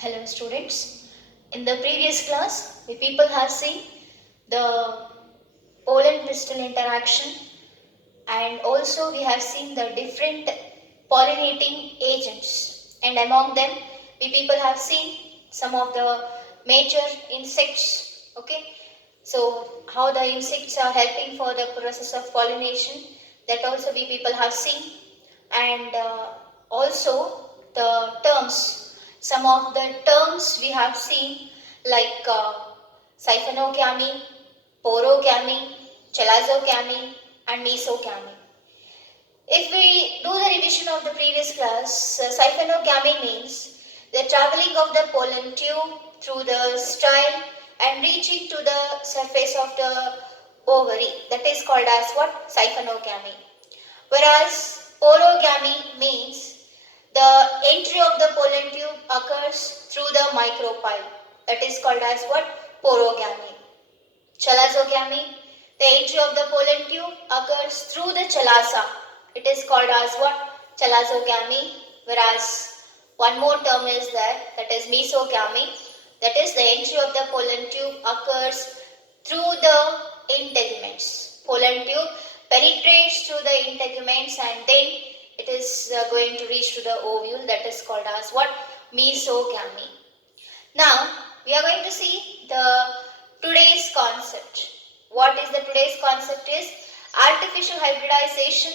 Hello students. In the previous class, we people have seen the pollen crystal interaction, and also we have seen the different pollinating agents, and among them we people have seen some of the major insects. Okay, so how the insects are helping for the process of pollination, that also we people have seen, and also the terms. Some of the terms we have seen like siphonochemy, porogamy, chalazogamy and mesogamy. If we do the revision of the previous class, siphonochemy means the traveling of the pollen tube through the style and reaching to the surface of the ovary. That is called as what? Siphonochemy. Whereas porogamy means the entry of the pollen tube occurs through the micropyle. That is called as what? Porogamy. Chalazogamy, the entry of the pollen tube occurs through the chalaza. It is called as what? Chalazogamy. Whereas one more term is there, that is mesogamy. That is the entry of the pollen tube occurs through the integuments. Pollen tube penetrates through the integuments and then it is going to reach to the ovule. That is called as what? Mesogamy. Now we are going to see the today's concept. What is the today's concept is artificial hybridization,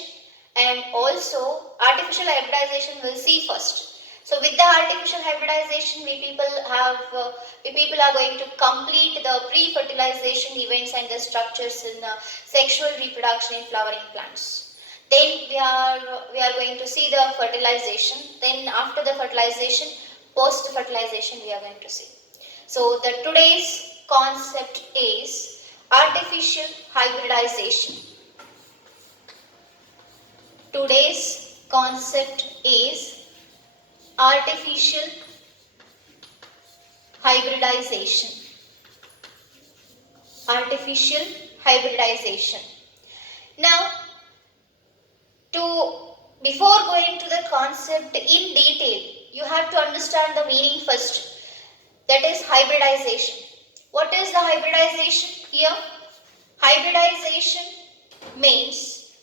and also artificial hybridization we'll see first. So with the artificial hybridization we people are going to complete the pre-fertilization events and the structures in sexual reproduction in flowering plants. Then we are going to see the fertilization. Then after the fertilization, post fertilization we are going to see. So the today's concept is artificial hybridization. Today's concept is artificial hybridization. Artificial hybridization. Now, before going to the concept in detail, you have to understand the meaning first. That is hybridization. What is the hybridization here? Hybridization means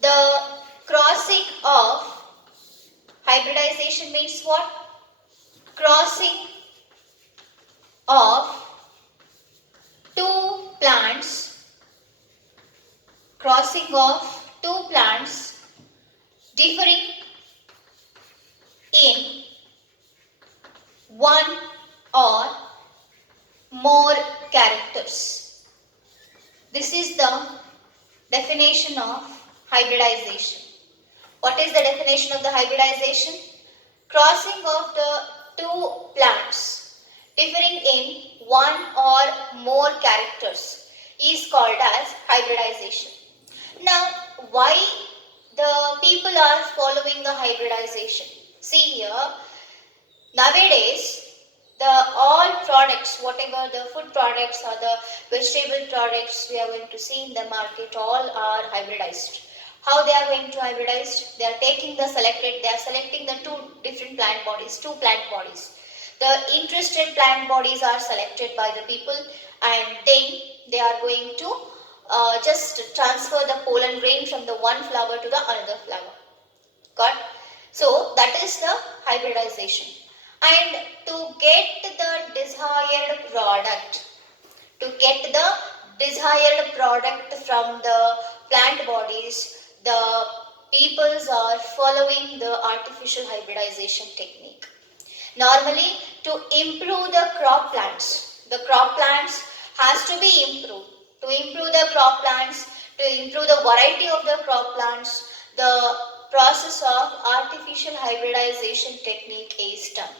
the crossing of, hybridization means what? Crossing of two plants, differing in one or more characters. This is the definition of hybridization. What is the definition of the hybridization? Crossing of the two plants differing in one or more characters is called as hybridization. Now, why the people are following the hybridization? See here, nowadays all products, whatever the food products or the vegetable products we are going to see in the market, all are hybridized. How they are going to hybridize? They are selecting the two different plant bodies, two plant bodies. The interested plant bodies are selected by the people, and then they are going to just transfer the pollen grain from the one flower to the another flower. Got? So that is the hybridization. And to get the desired product from the plant bodies, the peoples are following the artificial hybridization technique. Normally, to improve the crop plants has to be improved. To improve the crop plants, to improve the variety of the crop plants, the process of artificial hybridization technique is done.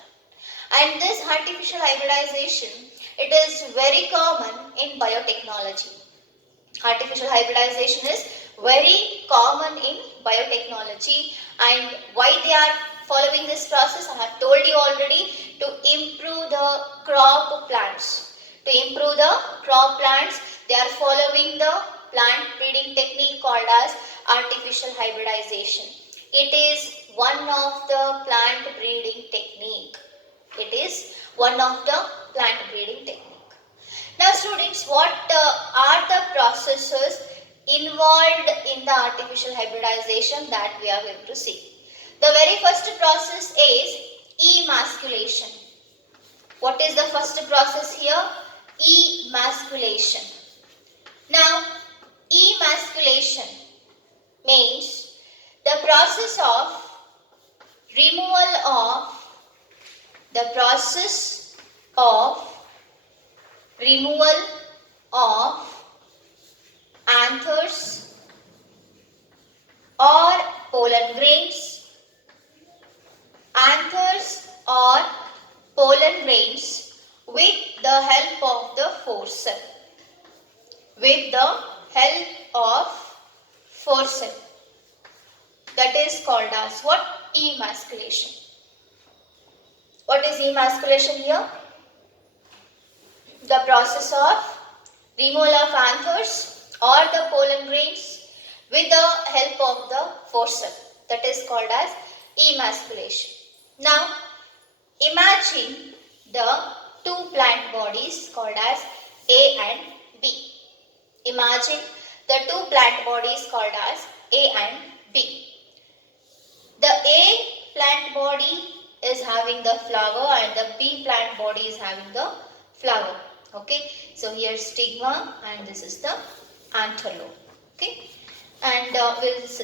And this artificial hybridization, it is very common in biotechnology. Artificial hybridization is very common in biotechnology, and why they are following this process, I have told you already, to improve the crop plants. To improve the crop plants, they are following the plant breeding technique called as artificial hybridization. It is one of the plant breeding technique. It is one of the plant breeding technique. Now students, what are the processes involved in the artificial hybridization that we are going to see? The very first process is emasculation. What is the first process here? Emasculation. Now, emasculation means the process of removal of anthers or pollen grains, with the help of the forceps. That is called as what? Emasculation. What is emasculation here? The process of removal of anthers or the pollen grains with the help of the forceps. That is called as emasculation. Now, imagine the two plant bodies called as A and B. Imagine the two plant bodies called as A and B. The A plant body is having the flower and the B plant body is having the flower. Okay, so here stigma and this is the anther lobe. Okay, and we'll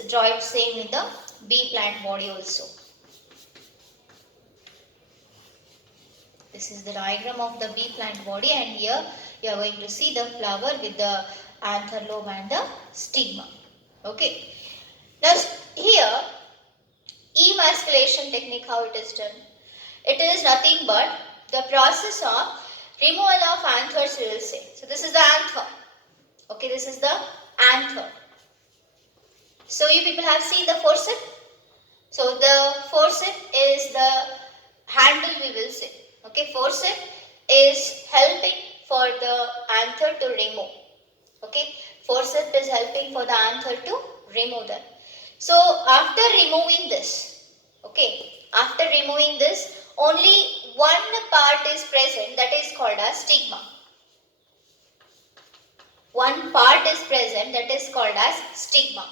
draw it same in the B plant body also. This is the diagram of the bee plant body, and here you are going to see the flower with the anther lobe and the stigma. Okay. Now here, emasculation technique, how it is done? It is nothing but the process of removal of anthers, we will say. So this is the anther. Okay, this is the anther. So you people have seen the forceps. So the forceps is the handle, we will say. Okay, forceps is helping for the anther to remove. Okay, forceps is helping for the anther to remove them. So after removing this, only one part is present, that is called as stigma. One part is present, that is called as stigma.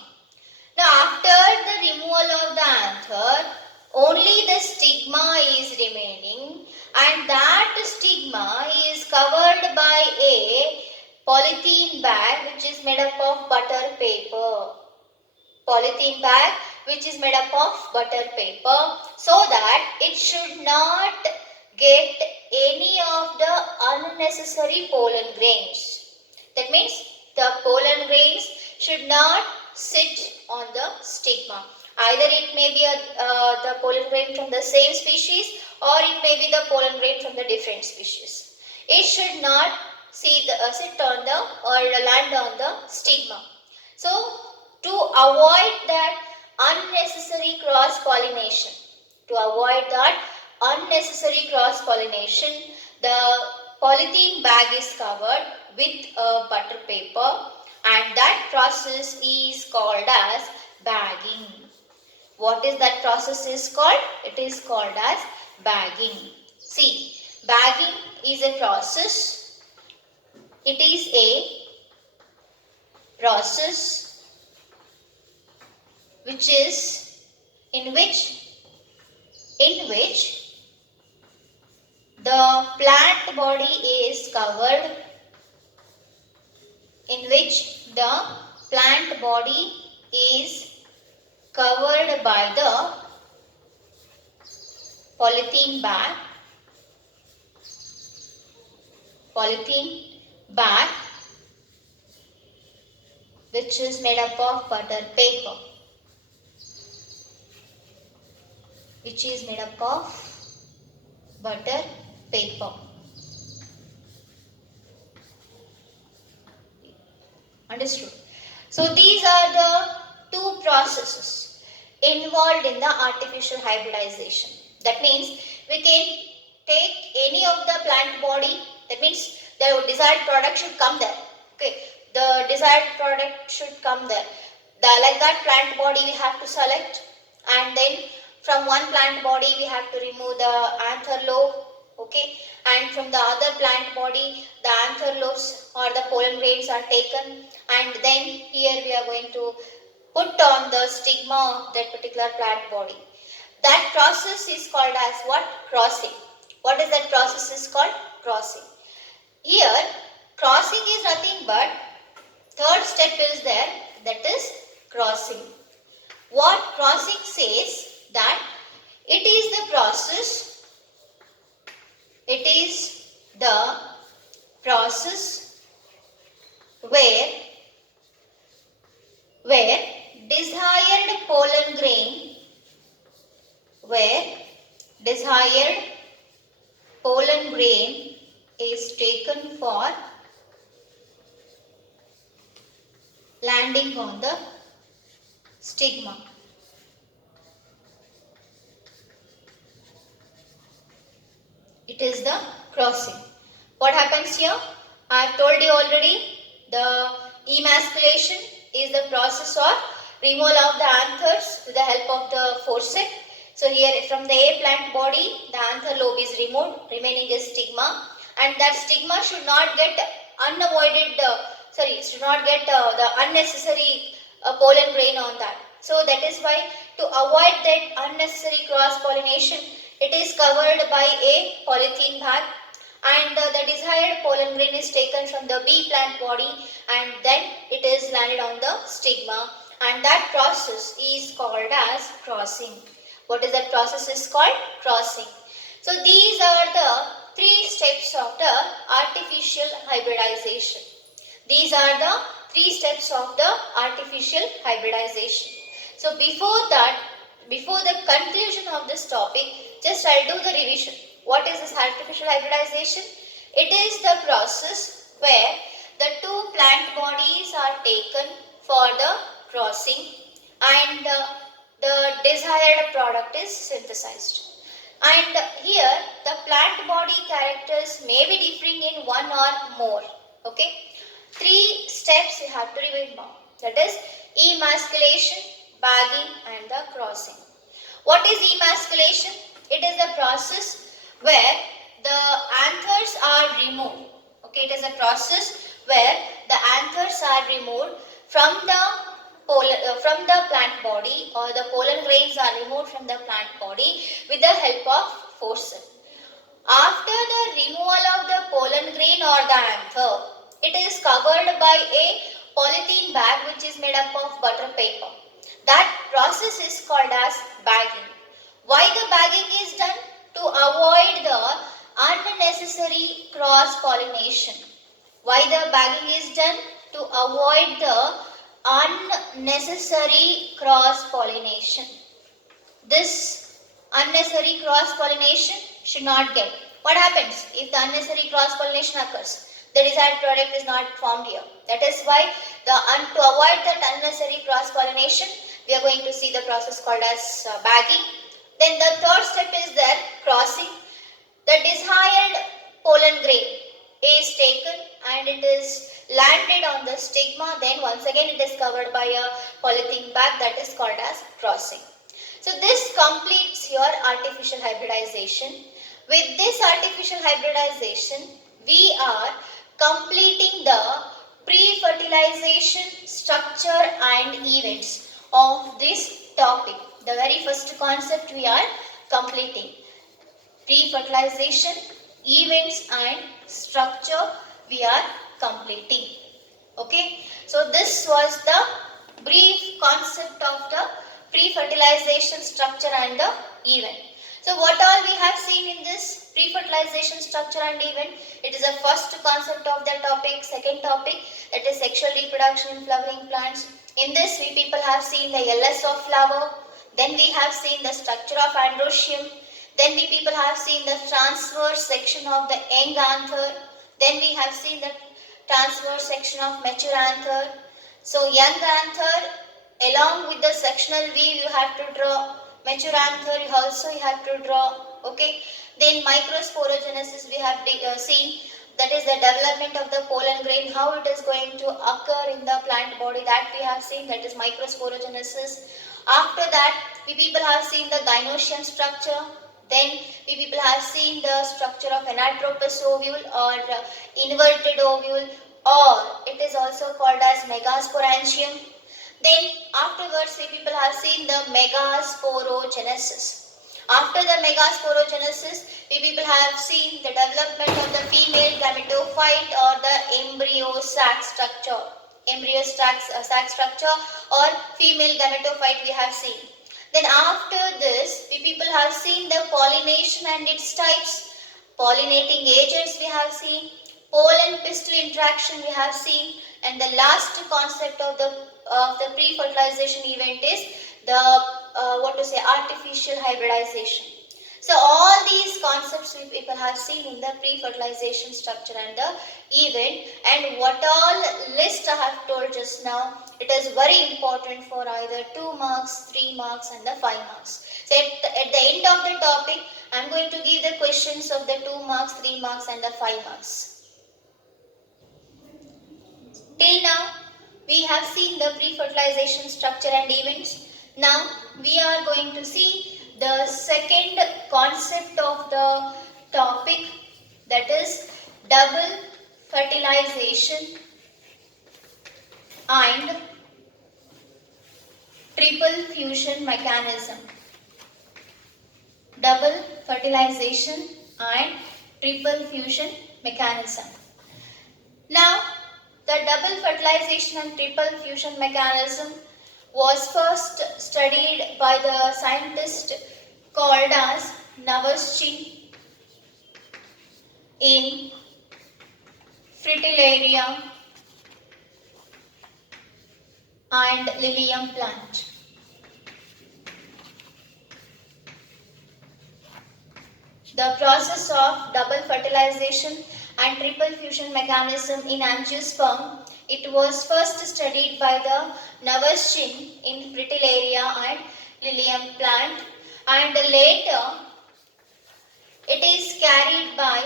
Now after the removal of the anther, only the stigma is remaining, and that stigma is covered by a polythene bag which is made up of butter paper. Polythene bag which is made up of butter paper, so that it should not get any of the unnecessary pollen grains. That means the pollen grains should not sit on the stigma. Either it may be the pollen grain from the same species, or it may be the pollen grain from the different species. It should not sit on the or land on the stigma. So to avoid that unnecessary cross pollination, the polythene bag is covered with butter paper, and that process is called as bagging. What is that process is called? It is called as bagging. See, bagging is a process. It is a process which is in which the plant body is covered, by the polythene bag which is made up of butter paper. Understood? So these are the two processes involved in the artificial hybridization. That means we can take any of the plant body, that means the desired product should come there. Okay, the desired product should come there. Like that plant body we have to select, and then from one plant body we have to remove the anther lobe. Okay, and from the other plant body the anther lobes or the pollen grains are taken, and then here we are going to put on the stigma of that particular plant body. That process is called as what? Crossing. What is that process is called? Crossing. Here crossing is nothing but third step is there, that is crossing. What crossing says that it is the process, it is the process where desired pollen grain, where desired pollen grain is taken for landing on the stigma. It is the crossing. What happens here? I have told you already, the emasculation is the process of removal of the anthers with the help of the forceps. So here from the A plant body, the anther lobe is removed, remaining is stigma, and that stigma should not get should not get the unnecessary pollen grain on that. So that is why, to avoid that unnecessary cross pollination, it is covered by a polythene bag, and the desired pollen grain is taken from the B plant body, and then it is landed on the stigma, and that process is called as crossing. What is that process is called? Crossing. So these are the three steps of the artificial hybridization. These are the three steps of the artificial hybridization. So before the conclusion of this topic, just I'll do the revision. What is this artificial hybridization? It is the process where the two plant bodies are taken for the crossing, and the desired product is synthesized. And here the plant body characters may be differing in one or more. Okay, three steps you have to remember, that is emasculation, bagging and the crossing. What is emasculation? It is the process where the anthers are removed. Okay, it is a process where the anthers are removed from the plant body, or the pollen grains are removed from the plant body with the help of forceps. After the removal of the pollen grain or the anther, it is covered by a polythene bag which is made up of butter paper. That process is called as bagging. Why the bagging is done? To avoid the unnecessary cross pollination. Why the bagging is done? To avoid the unnecessary cross pollination. This unnecessary cross pollination should not get. What happens if the unnecessary cross pollination occurs? The desired product is not formed here. That is why to avoid that unnecessary cross pollination, we are going to see the process called as bagging. Then the third step is there, crossing. The desired pollen grain is taken and it is landed on the stigma. Then once again it is covered by a polythene bag, that is called as crossing. So this completes your artificial hybridization. With this artificial hybridization, we are completing the pre-fertilization structure and events of this topic. The very first concept we are completing. Pre-fertilization, events and structure we are completing. Okay. So this was the brief concept of the pre-fertilization structure and the event. So what all we have seen in this pre-fertilization structure and event? It is the first concept of the topic. Second topic, that is sexual reproduction in flowering plants. In this we people have seen the LS of flower. Then we have seen the structure of androecium. Then we people have seen the transverse section of the young anther. Then we have seen the transverse section of mature anther. So young anther, along with the sectional view you have to draw. Mature anther you have to draw. Okay. Then microsporogenesis we have seen, that is the development of the pollen grain, how it is going to occur in the plant body, that we have seen, that is microsporogenesis. After that we people have seen the gynoecium structure. Then we people have seen the structure of anatropous ovule or inverted ovule, or it is also called as megasporangium. Then afterwards we people have seen the megasporogenesis. After the megasporogenesis, we people have seen the development of the female gametophyte or the embryo sac structure. Embryo sac structure or female gametophyte we have seen. Then after this, we people have seen the pollination and its types. Pollinating agents we have seen. Pollen pistil interaction we have seen. And the last concept of the pre-fertilization event is the artificial hybridization. So all these concepts we people have seen in the pre-fertilization structure and the event, and what all list I have told just now, it is very important for either 2 marks, 3 marks and the 5 marks. So at the end of the topic, I am going to give the questions of the 2 marks, 3 marks and the 5 marks. Till now, we have seen the pre-fertilization structure and events. Now, we are going to see the second concept of the topic, that is double fertilization and triple fusion mechanism. Double fertilization and triple fusion mechanism. Now, the double fertilization and triple fusion mechanism was first studied by the scientist called as Navaschin in Fritillaria and Lilium plant. The process of double fertilization and triple fusion mechanism in angiosperm, it was first studied by the Navaschin in Fritillaria and Lilium plant, and later it is carried by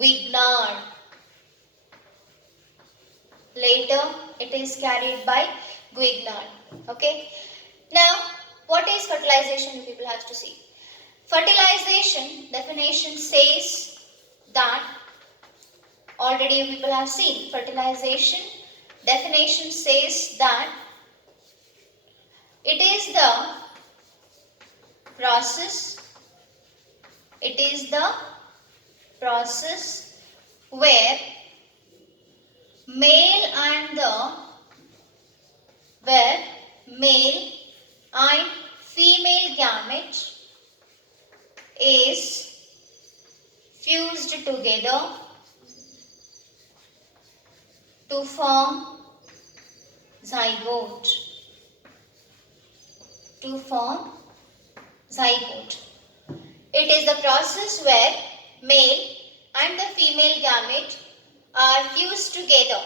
Guignard. Later it is carried by Guignard. Okay. Now, what is fertilization? You people have to see. Fertilization definition says that, already you people have seen, fertilization definition says that it is the process where male and female gamete is fused together to form zygote. It is the process where male and the female gamete are fused together.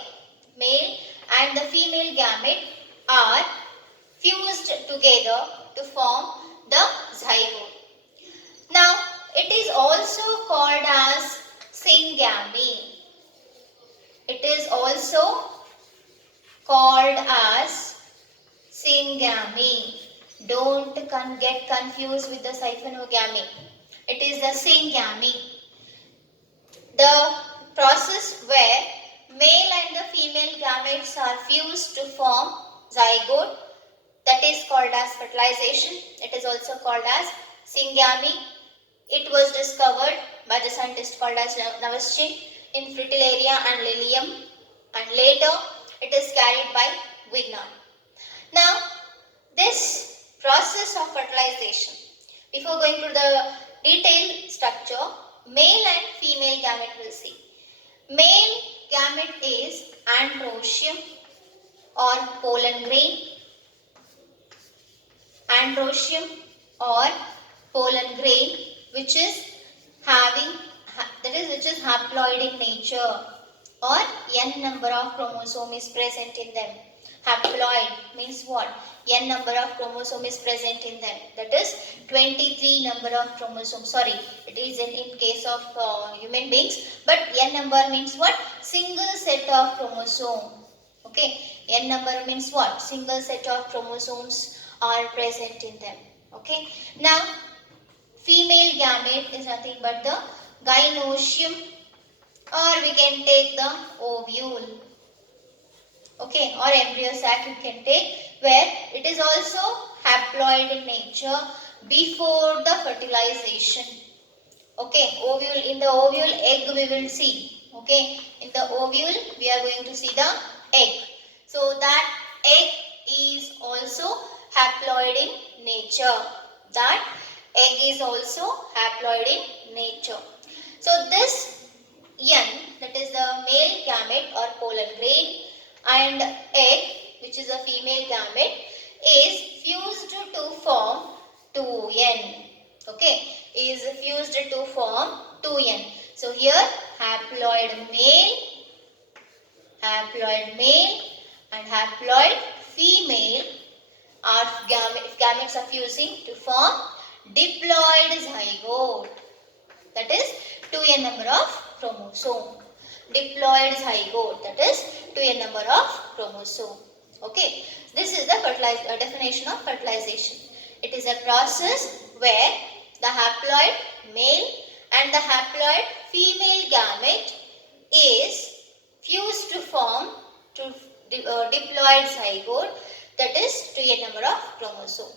Male and the female gamete are fused together to form the zygote. Now, it is also called as syngamy. It is also called as syngamy. Don't get confused with the syphonogamy. It is the syngamy. The process where male and the female gametes are fused to form zygote, that is called as fertilization. It is also called as syngamy. It was discovered by the scientist called as Navaschin in Fritillaria and Lilium, and later it is carried by Guignard. Now, this process of fertilization, before going to the detailed structure, male and female gamete will see. Male gamete is androecium or pollen grain. Androecium or pollen grain, which is haploid in nature, or n number of chromosomes is present in them. Haploid means what? N number of chromosomes is present in them. That is 23 number of chromosomes. Sorry, it is in case of human beings. But n number means what? Single set of chromosome. Okay. N number means what? Single set of chromosomes are present in them. Okay. Now, female gamete is nothing but the gynoecium, or we can take the ovule. Okay, or embryo sac you can take, where it is also haploid in nature before the fertilization. Okay, ovule, in the ovule egg we will see. Okay, in the ovule we are going to see the egg. So that egg is also haploid in nature. That egg is also haploid in nature. So this N, that is the male gamete or pollen grain, and egg, which is a female gamete, is fused to form 2N. Okay, is fused to form 2N. So here haploid male and haploid female are gametes are fusing to form diploid zygote. That is 2N number of chromosome. Diploid zygote, that is 2N number of chromosome. Okay, this is the definition of fertilization. It is a process where the haploid male and the haploid female gamete is fused to form diploid zygote, that is 2N number of chromosome.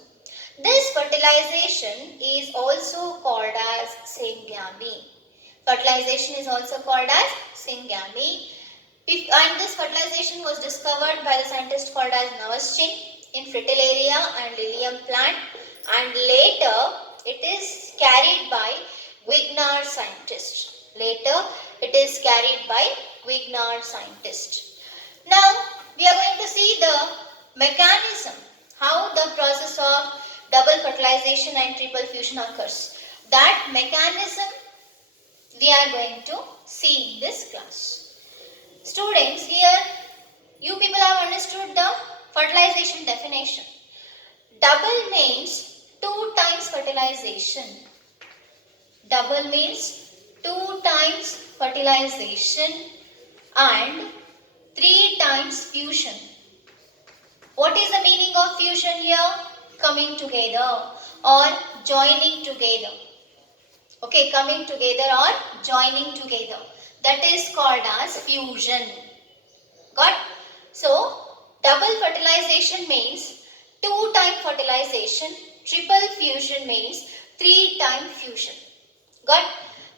This fertilization is also called as syngamy. Fertilization is also called as syngamy. And this fertilization was discovered by the scientist called as Navaschin in Fritillaria and Lilium plant, and later it is carried by Grignard scientist. Now we are going to see the mechanism, how the process of double fertilization and triple fusion occurs. That mechanism we are going to see in this class. Students, here you people have understood the fertilization definition. Double means 2 times fertilization. Double means 2 times fertilization and 3 times fusion. What is the meaning of fusion here? Coming together or joining together. Okay, coming together or joining together. That is called as fusion. Got? So, double fertilization means 2 time fertilization. Triple fusion means 3 time fusion. Got?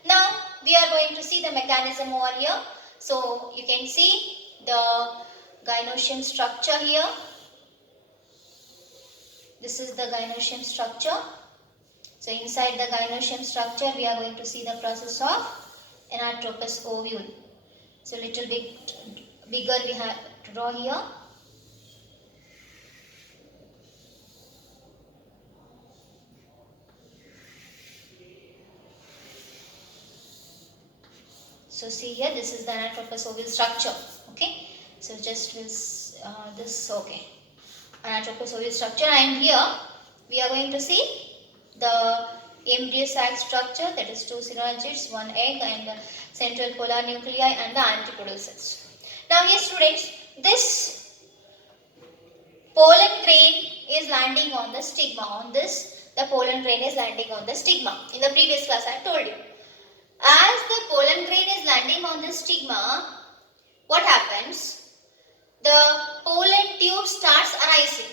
Now, we are going to see the mechanism over here. So, you can see the gynoecium structure here. This is the gynoecium structure. So inside the gynoecium structure we are going to see the process of anatropous ovule. So little bit bigger we have to draw here. So see here, this is the anatropous ovule structure. Okay. So just this okay. Anatropous ovule structure, and here we are going to see the embryo sac structure, that is 2 synergids, 1 egg, and the central polar nuclei and the antipodal cells. Now here students, this pollen grain is landing on the stigma. The pollen grain is landing on the stigma. In the previous class I told you. As the pollen grain is landing on the stigma, what happens? The pollen tube starts arising.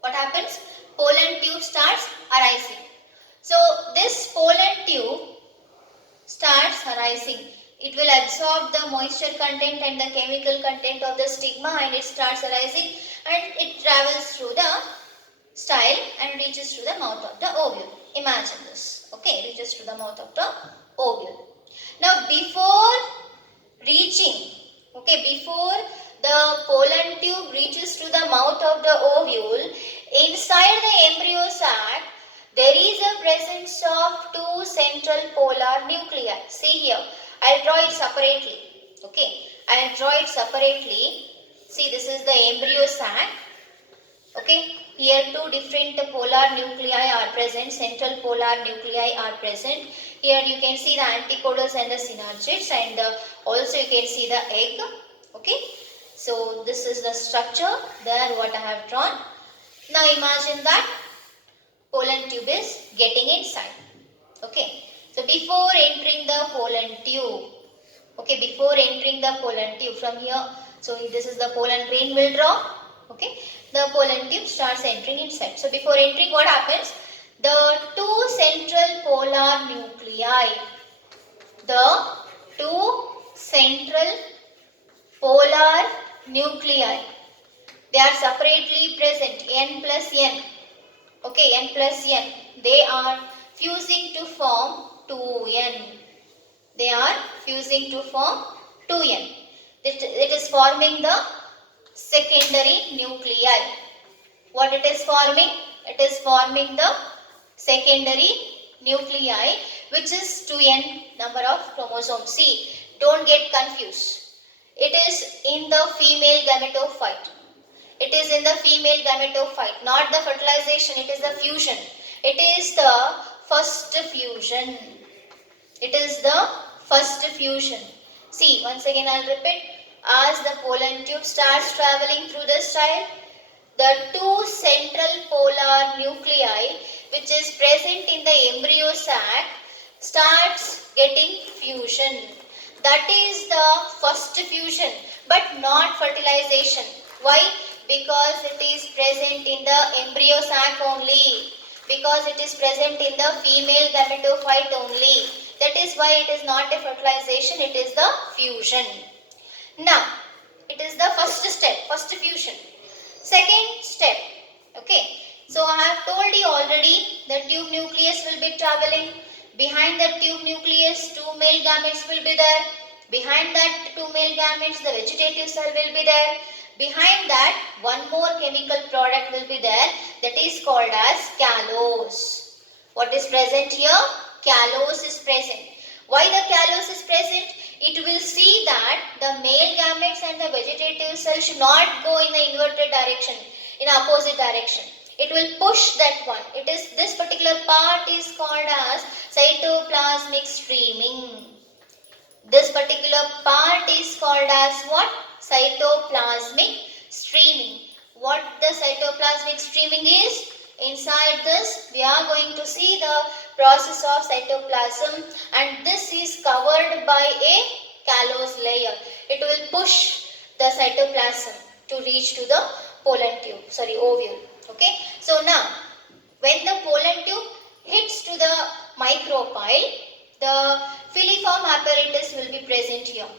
What happens? Pollen tube starts arising. So this pollen tube starts arising. It will absorb the moisture content and the chemical content of the stigma, and it starts arising, and it travels through the style and reaches to the mouth of the ovule. Imagine this. Okay, reaches to the mouth of the ovule. Now before the pollen tube reaches to the mouth of the ovule, inside the embryo sac there is a presence of 2 central polar nuclei. See here, I will draw it separately. Okay, I will draw it separately. See, this is the embryo sac. Okay, here 2 different polar nuclei are present, central polar nuclei are present. Here you can see the antipodals and the synergids, and also you can see the egg. Okay, So this is the structure there what I have drawn. Now imagine that pollen tube is getting inside. Okay. So before entering the pollen tube, okay, before entering the pollen tube from here, so this is the pollen grain will draw. Okay, the pollen tube starts entering inside. So before entering, what happens? The two central polar nuclei, the two central polar nuclei, they are separately present, N plus N. Okay, N plus N. They are fusing to form 2N. They are fusing to form 2N. It is forming the secondary nuclei. What it is forming? It is forming the secondary nuclei, which is 2N number of chromosomes. See, don't get confused. It is in the female gametophyte. It is in the female gametophyte, not the fertilization, it is the fusion. It is the first fusion. It is the first fusion. See, once again I will repeat. As the pollen tube starts traveling through the style, the two central polar nuclei which is present in the embryo sac starts getting fusion. That is the first fusion, but not fertilization. Why? Because it is present in the embryo sac only. Because it is present in the female gametophyte only. That is why it is not a fertilization, it is the fusion. Now, it is the first step, first fusion. Second step, okay. So, I have told you already the tube nucleus will be traveling. Behind the tube nucleus, two male gametes will be there. Behind that two male gametes, the vegetative cell will be there. Behind that, one more chemical product will be there, that is called as callose. What is present here? Callose is present. Why the callose is present? It will see that the male gametes and the vegetative cell should not go in the inverted direction, in opposite direction. It will push that one. It is this particular part is called as cytoplasmic streaming. This particular part is called as what? Cytoplasmic streaming. What the cytoplasmic streaming is? Inside this, we are going to see the process of cytoplasm, and this is covered by a callose layer. It will push the cytoplasm to reach to the pollen tube, ovule. Okay. So now, when the pollen tube hits to the micropyle, the filiform apparatus will be present here.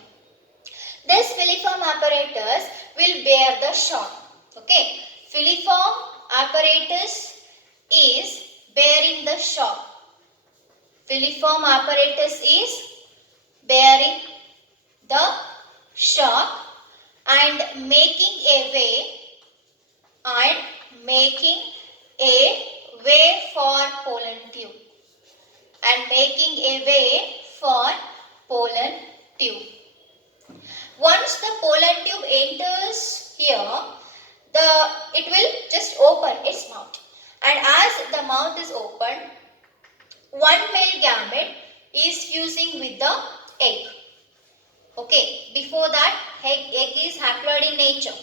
This filiform apparatus will bear the shock. Okay. Filiform apparatus is bearing the shock. Filiform apparatus is bearing the shock and making a way for pollen tube. And making a way for pollen tube. Once the pollen tube enters here, it will just open its mouth. And as the mouth is open, one male gamete is fusing with the egg. Okay, before that, egg is haploid in nature.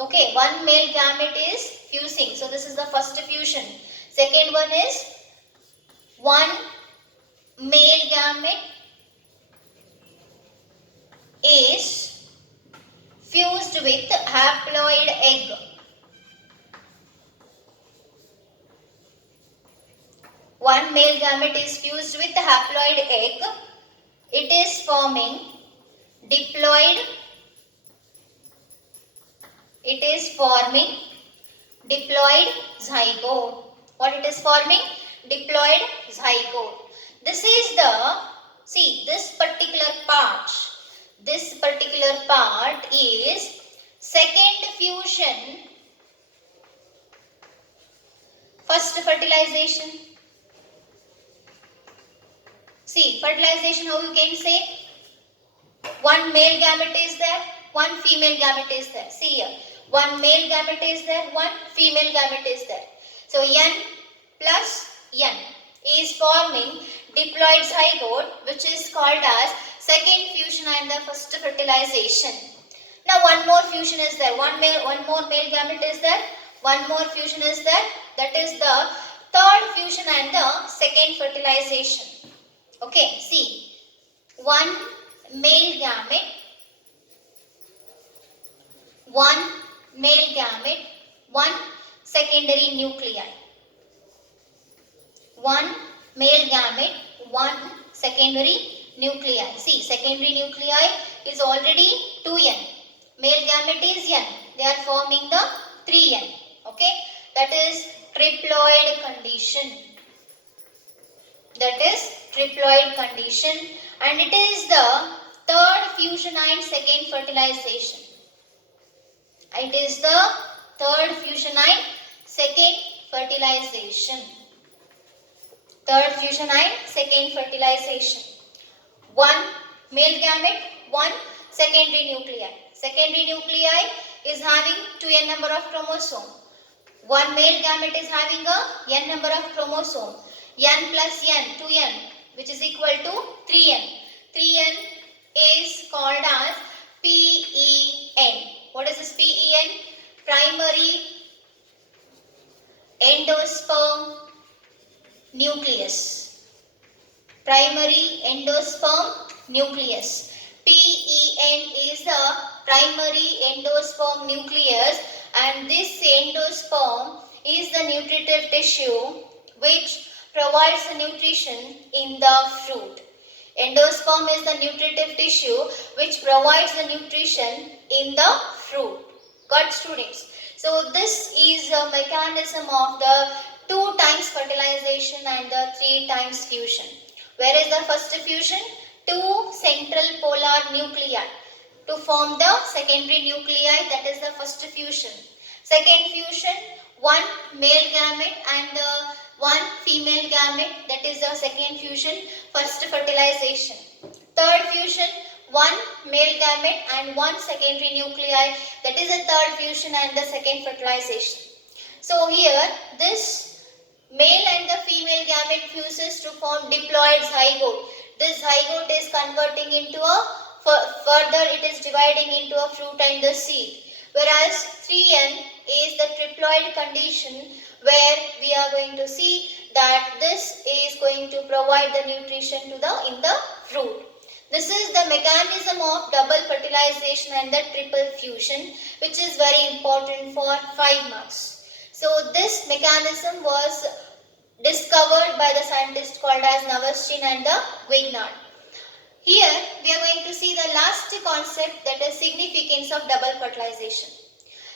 Okay, one male gamete is fusing. So this is the first fusion. Second one is one male gamete is fused with haploid egg. One male gamete is fused with haploid egg. It is forming diploid. It is forming diploid zygote. What it is forming? Diploid zygote. This is this particular part. This particular part is second fusion, first fertilization. See, fertilization, how you can say? One male gamete is there, one female gamete is there. See here, one male gamete is there, one female gamete is there. So, N plus N is forming diploid zygote, which is called as second fusion and the first fertilization. Now one more fusion is there. One more male gamete is there. One more fusion is there. That is the third fusion and the second fertilization. Okay, see. One male gamete, one male gamete, one secondary nuclei. One male gamete, one secondary nuclei. See, secondary nuclei is already 2n. Male gamete is n. They are forming the 3n. Okay, that is triploid condition. That is triploid condition, and it is the third fusion and second fertilization. It is the third fusion and second fertilization. Third fusion and second fertilization. One male gamete, one secondary nuclei. Secondary nuclei is having 2n number of chromosome. One male gamete is having a n number of chromosome. N plus n, 2n, which is equal to 3n. 3n is called as PEN. What is this PEN? Primary endosperm nucleus. Primary endosperm nucleus. PEN is the primary endosperm nucleus, and this endosperm is the nutritive tissue which provides the nutrition in the fruit. Endosperm is the nutritive tissue which provides the nutrition in the fruit. Got, students? So this is a mechanism of the 2 times fertilization and the 3 times fusion. Where is the first fusion? 2 central polar nuclei to form the secondary nuclei, that is the first fusion. Second fusion, 1 male gamete and 1 female gamete, that is the second fusion, first fertilization. Third fusion, 1 male gamete and 1 secondary nuclei, that is the third fusion and the second fertilization. So here this male and the female gamete fuses to form diploid zygote. This zygote is converting into a, further it is dividing into a fruit and the seed. Whereas 3n is the triploid condition, where we are going to see that this is going to provide the nutrition to in the fruit. This is the mechanism of double fertilization and the triple fusion, which is very important for 5 marks. So this mechanism was discovered by the scientists called as Navastin and the Grignard. Here we are going to see the last concept, that is significance of double fertilization.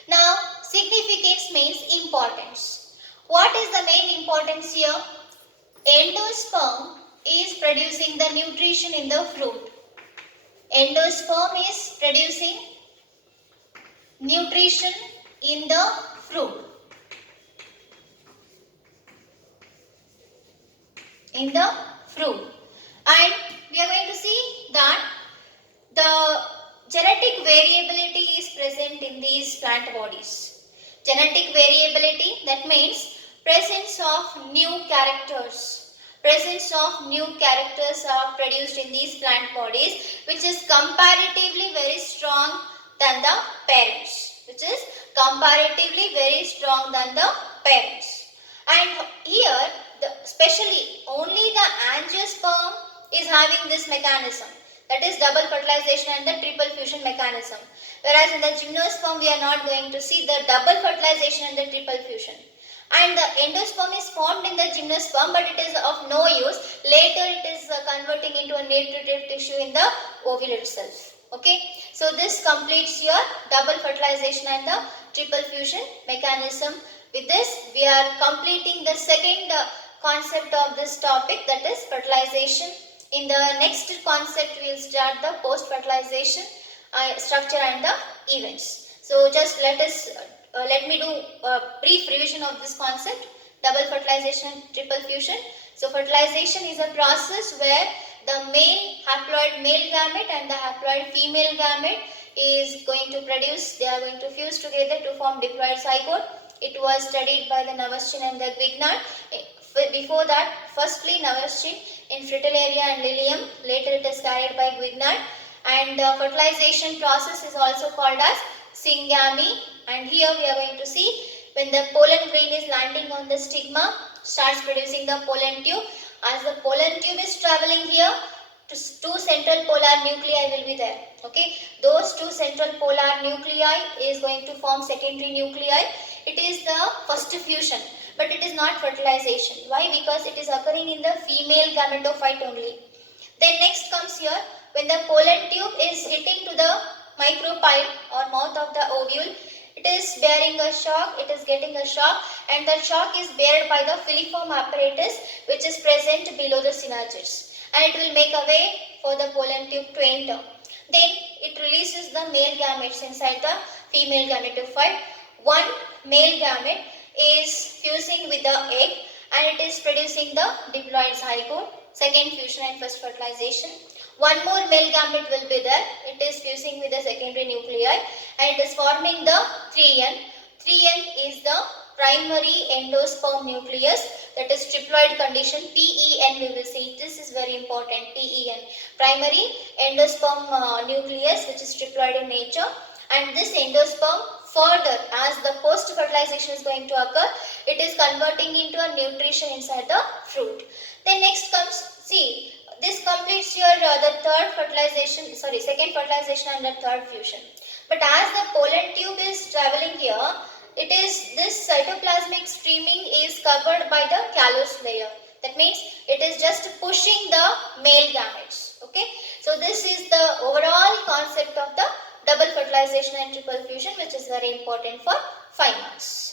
Now significance means importance. What is the main importance here? Endosperm is producing the nutrition in the fruit. Endosperm is producing nutrition in the fruit. In the fruit. And we are going to see that the genetic variability is present in these plant bodies. Genetic variability, that means presence of new characters. Presence of new characters are produced in these plant bodies, which is comparatively very strong than the parents. Which is comparatively very strong than the parents. And here, especially only the angiosperm is having this mechanism, that is double fertilization and the triple fusion mechanism. Whereas in the gymnosperm we are not going to see the double fertilization and the triple fusion. And the endosperm is formed in the gymnosperm, but it is of no use. Later it is converting into a nutritive tissue in the ovule itself. Okay, so this completes your double fertilization and the triple fusion mechanism. With this we are completing the second concept of this topic, that is fertilization. In the next concept we will start the post fertilization structure and the events. So just let me do a brief revision of this concept, double fertilization and triple fusion. So fertilization is a process where the haploid male gamete and the haploid female gamete is going to produce, they are going to fuse together to form diploid zygote. It was studied by the Navastin and the Grignard. Before that, firstly Navastin in Fritillaria and Lilium, later it is carried by Grignard. and the fertilization process is also called as syngamy. And here we are going to see when the pollen grain is landing on the stigma, starts producing the pollen tube. As the pollen tube is traveling here, two central polar nuclei will be there. Okay, those two central polar nuclei is going to form secondary nuclei. It is the first fusion, but it is not fertilization. Why? Because it is occurring in the female gametophyte only. Then next comes here, when the pollen tube is hitting to the micropyle or mouth of the ovule, it is bearing a shock, it is getting a shock, and the shock is bared by the filiform apparatus which is present below the synages, and it will make a way for the pollen tube to enter. Then it releases the male gametes inside the female gametophyte. One male gamete is fusing with the egg and it is producing the diploid zygote, second fusion and first fertilization. One more male gamete will be there, it is fusing with the secondary nuclei and it is forming the 3N. 3N is the primary endosperm nucleus, that is triploid condition. PEN we will see, this is very important, PEN, primary endosperm nucleus which is triploid in nature. And this endosperm further, as the post fertilization is going to occur, it is converting into a nutrition inside the fruit. Then next comes, see, this completes your the second fertilization and the third fusion. But as the pollen tube is traveling here, it is this cytoplasmic streaming is covered by the callus layer. That means it is just pushing the male gametes. Okay, so this is the overall concept of the double fertilization and triple fusion, which is very important for 5 marks.